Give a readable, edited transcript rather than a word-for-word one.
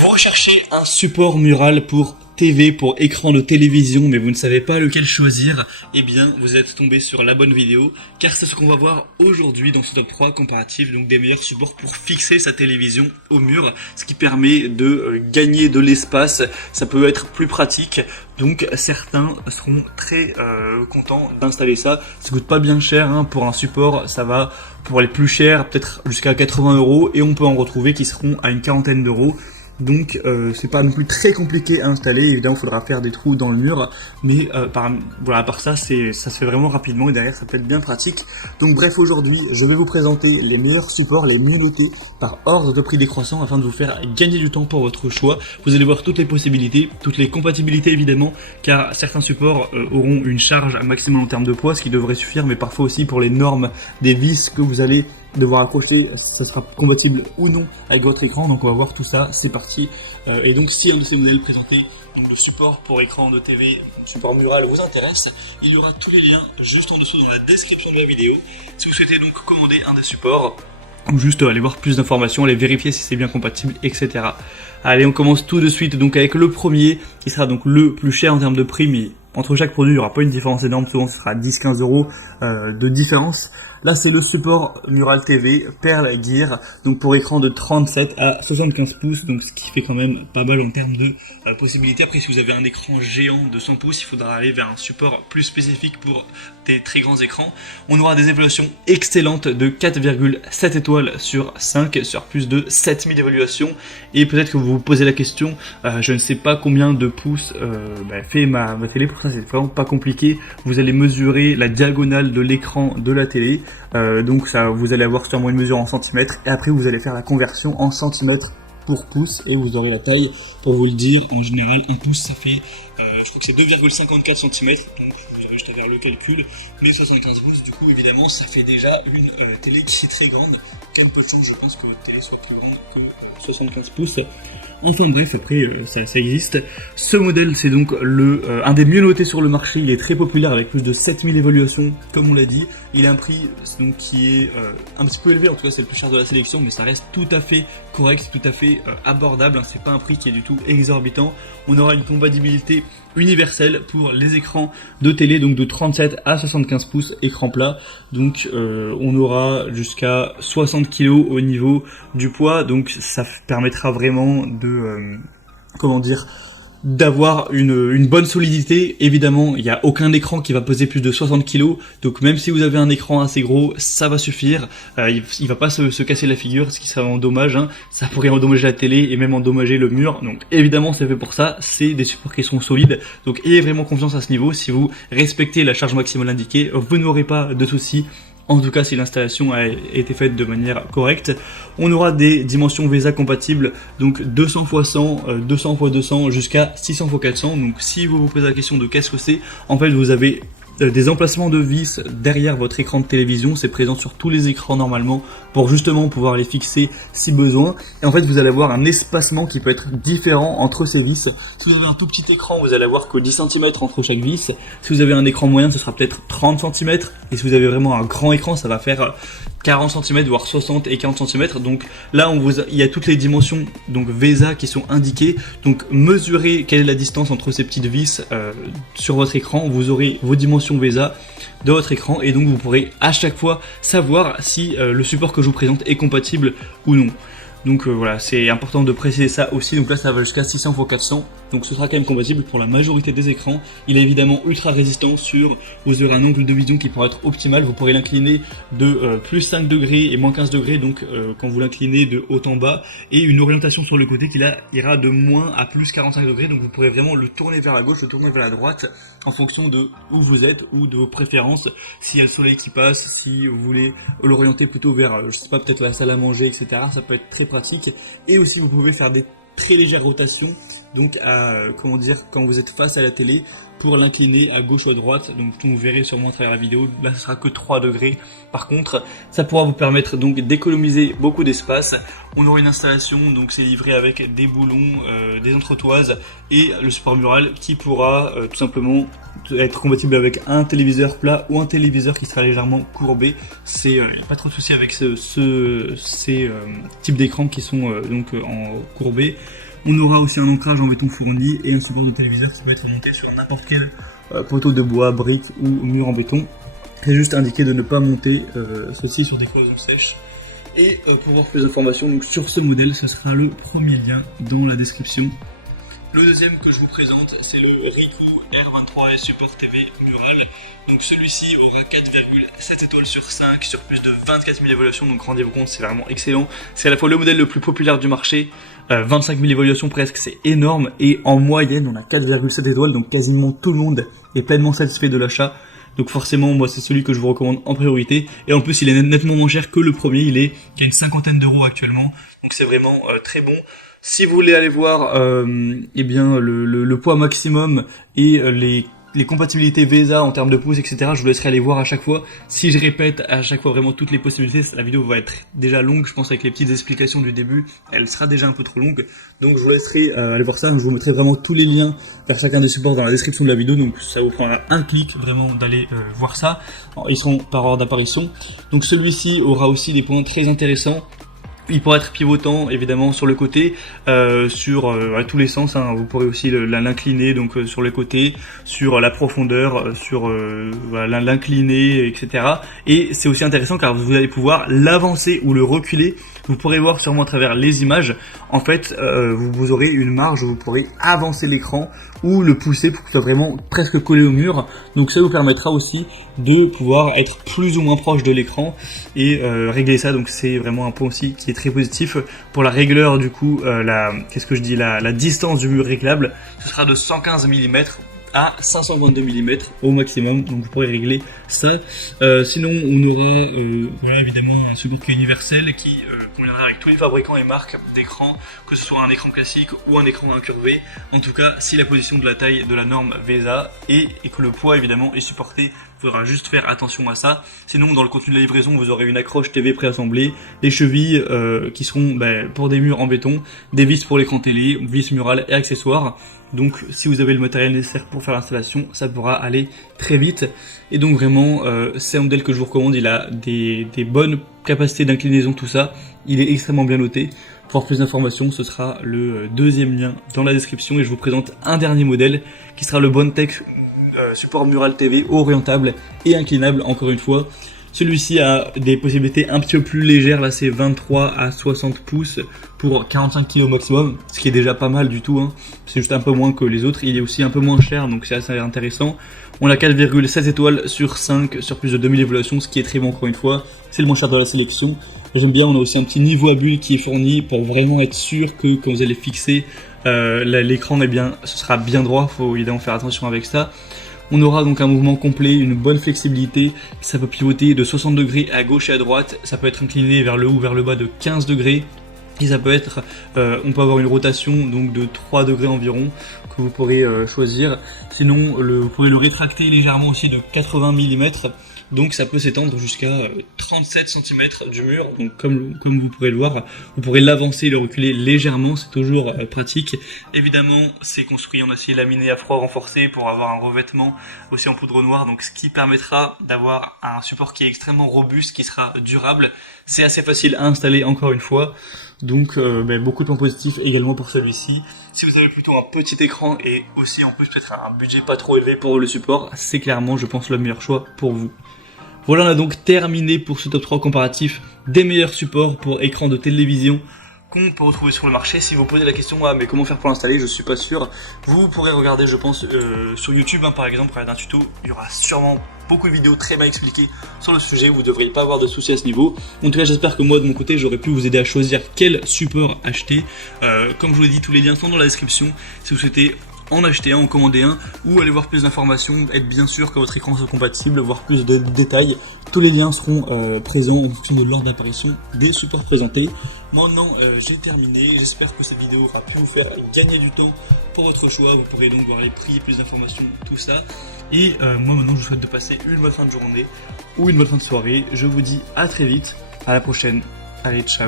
Vous recherchez un support mural pour TV, pour écran de télévision, mais vous ne savez pas lequel choisir, eh bien vous êtes tombé sur la bonne vidéo, car c'est ce qu'on va voir aujourd'hui dans ce top 3 comparatif, donc des meilleurs supports pour fixer sa télévision au mur, ce qui permet de gagner de l'espace, ça peut être plus pratique, donc certains seront très contents d'installer ça. Ça coûte pas bien cher hein, pour un support, ça va pour les plus chers, peut-être jusqu'à 80 €, et on peut en retrouver qui seront à une quarantaine d'euros. Donc c'est pas non plus très compliqué à installer, évidemment il faudra faire des trous dans le mur, mais voilà, par ça, ça se fait vraiment rapidement et derrière ça peut être bien pratique. Donc bref, aujourd'hui je vais vous présenter les meilleurs supports, les mieux notés par ordre de prix décroissant afin de vous faire gagner du temps pour votre choix. Vous allez voir toutes les possibilités, toutes les compatibilités évidemment, car certains supports auront une charge maximale en termes de poids, ce qui devrait suffire, mais parfois aussi pour les normes des vis que vous allez devoir accrocher, ça sera compatible ou non avec votre écran. Donc on va voir tout ça, c'est parti. Et donc si un de ces modèles présentés, donc le support pour écran de TV, support mural vous intéresse, il y aura tous les liens juste en dessous dans la description de la vidéo. Si vous souhaitez donc commander un des supports, ou juste aller voir plus d'informations, aller vérifier si c'est bien compatible, etc. Allez, on commence tout de suite donc avec le premier, qui sera donc le plus cher en termes de prix, mais entre chaque produit il n'y aura pas une différence énorme, souvent ce sera 10-15 € de différence. Là c'est le support Mural TV Pearl Gear, donc pour écran de 37 à 75 pouces, donc ce qui fait quand même pas mal en termes de possibilités. Après si vous avez un écran géant de 100 pouces, il faudra aller vers un support plus spécifique pour des très grands écrans. On aura des évaluations excellentes de 4,7 étoiles sur 5, sur plus de 7000 évaluations. Et peut-être que vous vous posez la question, je ne sais pas combien de pouces fait ma télé, pour ça c'est vraiment pas compliqué. Vous allez mesurer la diagonale de l'écran de la télé, donc ça, vous allez avoir sûrement une mesure en centimètres, et après vous allez faire la conversion en centimètres pour pouces, et vous aurez la taille pour vous le dire. En général, un pouce ça fait, je crois que c'est 2,54 cm, donc vous aurez juste à faire le calcul, mais 75 pouces, du coup évidemment ça fait déjà une télé qui est très grande. Quel peu de chance je pense que votre télé soit plus grande que 75 pouces. Enfin bref, après ça existe. Ce modèle c'est donc un des mieux notés sur le marché, il est très populaire avec plus de 7000 évaluations comme on l'a dit. Il a un prix donc qui est un petit peu élevé, en tout cas c'est le plus cher de la sélection, mais ça reste tout à fait correct, tout à fait abordable, hein. C'est pas un prix qui est du tout exorbitant. On aura une compatibilité universelle pour les écrans de télé, donc de 37 à 75 pouces écran plat, donc on aura jusqu'à 60 kg au niveau du poids, donc ça permettra vraiment de d'avoir une bonne solidité. Évidemment il n'y a aucun écran qui va peser plus de 60 kg, donc même si vous avez un écran assez gros ça va suffire. Il va pas se casser la figure, ce qui serait vraiment dommage, hein. Ça pourrait endommager la télé et même endommager le mur, donc évidemment c'est fait pour ça. C'est des supports qui sont solides, donc ayez vraiment confiance à ce niveau. Si vous respectez la charge maximale indiquée, vous n'aurez pas de soucis. En tout cas, si l'installation a été faite de manière correcte. On aura des dimensions VESA compatibles, donc 200 x 100, 200 x 200 jusqu'à 600 x 400. Donc si vous vous posez la question de qu'est-ce que c'est, en fait vous avez des emplacements de vis derrière votre écran de télévision, c'est présent sur tous les écrans normalement pour justement pouvoir les fixer si besoin. Et en fait vous allez avoir un espacement qui peut être différent entre ces vis. Si vous avez un tout petit écran, vous allez avoir que 10 cm entre chaque vis. Si vous avez un écran moyen, ce sera peut-être 30 cm. Et si vous avez vraiment un grand écran, ça va faire 40 cm, voire 60 et 40 cm. Donc là il y a toutes les dimensions donc VESA qui sont indiquées. Donc mesurez quelle est la distance entre ces petites vis sur votre écran. Vous aurez vos dimensions VESA de votre écran, et donc vous pourrez à chaque fois savoir si le support que je vous présente est compatible ou non. Donc voilà, c'est important de préciser ça aussi. Donc là ça va jusqu'à 600 x 400, donc ce sera quand même compatible pour la majorité des écrans. Il est évidemment ultra résistant sur, vous aurez un angle de vision qui pourra être optimal. Vous pourrez l'incliner de plus 5 degrés et moins 15 degrés, donc quand vous l'inclinez de haut en bas, et une orientation sur le côté qui là ira de moins à plus 45 degrés, donc vous pourrez vraiment le tourner vers la gauche, le tourner vers la droite en fonction de où vous êtes ou de vos préférences. S'il y a le soleil qui passe, si vous voulez l'orienter plutôt vers, je sais pas, peut-être la salle à manger, etc., ça peut être très pratique. Et aussi vous pouvez faire des très légères rotations, donc quand vous êtes face à la télé, pour l'incliner à gauche ou à droite. Donc vous verrez sûrement à travers la vidéo, là ce sera que 3 degrés. Par contre ça pourra vous permettre donc d'économiser beaucoup d'espace. On aura une installation, donc c'est livré avec des boulons, des entretoises et le support mural qui pourra tout simplement être compatible avec un téléviseur plat ou un téléviseur qui sera légèrement courbé. C'est pas trop de soucis avec ces types d'écrans qui sont donc en courbé. On aura aussi un ancrage en béton fourni et un support de téléviseur qui peut être monté sur n'importe quel poteau de bois, brique ou mur en béton. C'est juste indiqué de ne pas monter ceci sur des cloisons sèches. Et pour voir plus d'informations donc sur ce modèle, ça sera le premier lien dans la description. Le deuxième que je vous présente, c'est le Ricoh R23S Support TV Mural. Donc celui-ci aura 4,7 étoiles sur 5 sur plus de 24 000 évaluations. Donc rendez-vous compte, c'est vraiment excellent. C'est à la fois le modèle le plus populaire du marché, 25 000 évaluations presque, c'est énorme. Et en moyenne, on a 4,7 étoiles, donc quasiment tout le monde est pleinement satisfait de l'achat. Donc forcément, moi c'est celui que je vous recommande en priorité. Et en plus, il est nettement moins cher que le premier. Il y a une cinquantaine d'euros actuellement. Donc c'est vraiment très bon. Si vous voulez aller voir eh bien le poids maximum et les compatibilités VESA en termes de pouces, etc., je vous laisserai aller voir à chaque fois. Si je répète à chaque fois vraiment toutes les possibilités, la vidéo va être déjà longue, je pense, avec les petites explications du début, elle sera déjà un peu trop longue. Donc je vous laisserai aller voir ça, je vous mettrai vraiment tous les liens vers chacun des supports dans la description de la vidéo, donc ça vous prendra un clic vraiment d'aller voir ça. Ils seront par ordre d'apparition. Donc celui-ci aura aussi des points très intéressants. Il pourra être pivotant évidemment sur le côté, sur à tous les sens, hein. Vous pourrez aussi l'incliner donc sur le côté, sur la profondeur, sur voilà, l'incliner, etc. Et c'est aussi intéressant car vous allez pouvoir l'avancer ou le reculer. Vous pourrez voir sûrement à travers les images, en fait vous aurez une marge où vous pourrez avancer l'écran ou le pousser pour qu'il soit vraiment presque collé au mur. Donc ça vous permettra aussi de pouvoir être plus ou moins proche de l'écran et régler ça. Donc c'est vraiment un point aussi qui est très positif. Pour la régleur du coup, la distance du mur réglable, ce sera de 115 mm à 522 mm au maximum, donc vous pourrez régler ça. Sinon on aura voilà, évidemment un support qui est universel qui conviendra avec tous les fabricants et marques d'écran, que ce soit un écran classique ou un écran incurvé. En tout cas, si la position de la taille de la norme VESA et que le poids évidemment est supporté, il faudra juste faire attention à ça. Sinon, dans le contenu de la livraison, vous aurez une accroche TV préassemblée, des chevilles qui seront pour des murs en béton, des vis pour l'écran télé, vis murales et accessoires. Donc si vous avez le matériel nécessaire pour faire l'installation, ça pourra aller très vite. Et donc vraiment, c'est un modèle que je vous recommande. Il a des bonnes capacités d'inclinaison, tout ça. Il est extrêmement bien noté. Pour plus d'informations, ce sera le deuxième lien dans la description. Et je vous présente un dernier modèle qui sera le Bondtech support Mural TV orientable et inclinable, encore une fois. Celui-ci a des possibilités un petit peu plus légères, là c'est 23 à 60 pouces pour 45 kg maximum, ce qui est déjà pas mal du tout, hein. C'est juste un peu moins que les autres, il est aussi un peu moins cher, donc c'est assez intéressant. On a 4,7 étoiles sur 5 sur plus de 2000 évaluations, ce qui est très bon encore une fois, c'est le moins cher de la sélection. J'aime bien, on a aussi un petit niveau à bulles qui est fourni pour vraiment être sûr que quand vous allez fixer l'écran, eh bien, ce sera bien droit, faut évidemment faire attention avec ça. On aura donc un mouvement complet, une bonne flexibilité, ça peut pivoter de 60 degrés à gauche et à droite, ça peut être incliné vers le haut ou vers le bas de 15 degrés. Et ça peut être, on peut avoir une rotation donc de 3 degrés environ que vous pourrez choisir. Sinon, vous pouvez le rétracter légèrement aussi de 80 mm. Donc ça peut s'étendre jusqu'à 37 cm du mur. Donc comme vous pourrez le voir, vous pourrez l'avancer et le reculer légèrement, c'est toujours pratique. Évidemment, c'est construit en acier laminé à froid renforcé pour avoir un revêtement aussi en poudre noire. Donc ce qui permettra d'avoir un support qui est extrêmement robuste, qui sera durable. C'est assez facile à installer encore une fois. Donc beaucoup de points positifs également pour celui-ci. Si vous avez plutôt un petit écran et aussi en plus peut-être un budget pas trop élevé pour le support, c'est clairement je pense le meilleur choix pour vous. Voilà, on a donc terminé pour ce top 3 comparatif des meilleurs supports pour écran de télévision qu'on peut retrouver sur le marché. Si vous posez la question mais comment faire pour l'installer, je suis pas sûr. Vous pourrez regarder je pense sur YouTube par exemple, regarder un tuto, il y aura sûrement beaucoup de vidéos très bien expliquées sur le sujet, vous ne devriez pas avoir de soucis à ce niveau. En tout cas j'espère que moi de mon côté j'aurais pu vous aider à choisir quel support acheter. Comme je vous l'ai dit, tous les liens sont dans la description si vous souhaitez en acheter un, en commander un ou aller voir plus d'informations, être bien sûr que votre écran soit compatible, voir plus de détails. Tous les liens seront présents en fonction de l'ordre d'apparition des supports présentés. Maintenant j'ai terminé, j'espère que cette vidéo aura pu vous faire gagner du temps pour votre choix. Vous pourrez donc voir les prix, plus d'informations, tout ça. Et moi maintenant je vous souhaite de passer une bonne fin de journée ou une bonne fin de soirée. Je vous dis à très vite, à la prochaine, allez ciao.